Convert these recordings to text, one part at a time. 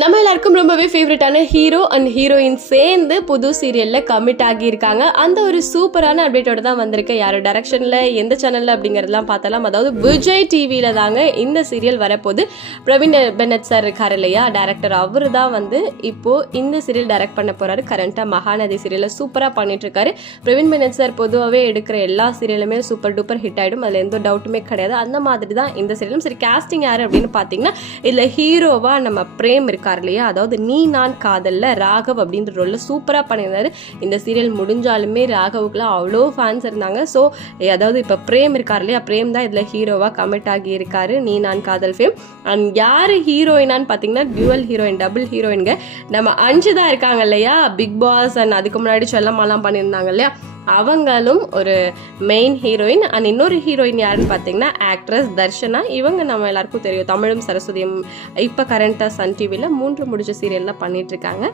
நம்ம எல்லாருக்கும் ரொம்பவே ஃபேவரட்டான ஹீரோ அண்ட் ஹீரோயின் சேர்ந்து புது சீரியல்ல கமிட் ஆகியிருக்காங்க. அந்த ஒரு சூப்பரான அப்டேட்டோட தான் வந்திருக்கு. யார் டைரக்ஷன்ல, எந்த சேனல்ல அப்படிங்கறதெல்லாம் பார்த்தலாம். அதாவது விஜய் டிவில தாங்க இந்த சீரியல் வரப்போகுது. பிரவீன் பெனட் சார் இருக்காரு இல்லையா, டைரக்டர், அவரு தான் வந்து இப்போ இந்த சீரியல் டைரக்ட் பண்ண போறாரு. கரண்டா மகாநதி சீரியல்ல சூப்பரா பண்ணிட்டு இருக்காரு. பிரவீன் பெனட் சார் பொதுவாகவே எடுக்கிற எல்லா சீரியலுமே சூப்பர் டூப்பர் ஹிட் ஆயிடும், அதுல எந்த டவுட்டுமே கிடையாது. அந்த மாதிரி தான் இந்த சீரியலும். சரி, காஸ்டிங் யாரு அப்படின்னு பாத்தீங்கன்னா, இதுல ஹீரோவா நம்ம பிரேம் இருக்காரு இல்லையா, அதாவது நீ நான் காதல்ல ராகவ் அப்படின்ற ரோல்ல சூப்பரா பண்ணியிருந்தாரு. இந்த சீரியல் முடிஞ்சாலுமே ராகவுக்குலாம் அவ்வளோ ஃபேன்ஸ் இருந்தாங்க. ஸோ அதாவது இப்ப பிரேம் இருக்காரு இல்லையா, பிரேம் தான் இதுல ஹீரோவா கமிட் ஆகி இருக்காரு நீ நான் காதல் ஃபேம். அண்ட் யாரு ஹீரோயினான்னு பாத்தீங்கன்னா, டியூவல் ஹீரோயின், டபுள் ஹீரோயின்க நம்ம அஞ்சுதா இருக்காங்க இல்லையா, பிக் பாஸ் அண்ட் அதுக்கு முன்னாடி செல்லமாலாம் பண்ணியிருந்தாங்க இல்லையா, அவங்களும் ஒரு மெயின் ஹீரோயின். அண்ட் இன்னொரு ஹீரோயின் யாருன்னு பார்த்தீங்கன்னா ஆக்ட்ரஸ் தர்ஷனா. இவங்க நம்ம எல்லாருக்கும் தெரியும், தமிழும் சரஸ்வதியும் இப்போ கரண்டா சன் டிவியில் 3 முடிச்ச சீரியல்லாம் பண்ணிட்டு இருக்காங்க.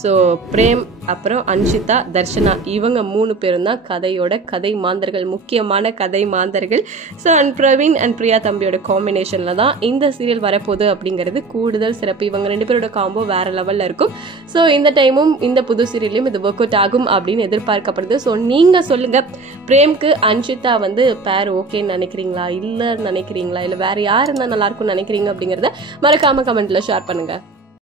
ஸோ பிரேம், அப்புறம் அன்ஷிதா, தர்ஷனா, இவங்க 3 பேரும் தான் கதையோட கதை மாந்தர்கள், முக்கியமான கதை மாந்தர்கள். So and Praveen and Priya தம்பியோட காம்பினேஷன்ல தான் இந்த சீரியல் வரப்போகுது அப்படிங்கிறது கூடுதல் சிறப்பு. இவங்க 2 பேரோட காம்போ வேற லெவல்ல இருக்கும். ஸோ இந்த டைமும் இந்த புது சீரியலையும் இது ஒர்க் அவுட் ஆகும் அப்படின்னு எதிர்பார்க்கப்படுது. ஸோ நீங்க சொல்லுங்க, பிரேம்க்கு அன்ஷிதா வந்து பேர் ஓகேன்னு நினைக்கிறீங்களா, இல்ல நினைக்கிறீங்களா, இல்ல வேற யார் இருந்தா நல்லா இருக்கும்னு நினைக்கிறீங்க அப்படிங்கறத மறக்காம கமெண்ட்ல ஷேர் பண்ணுங்க.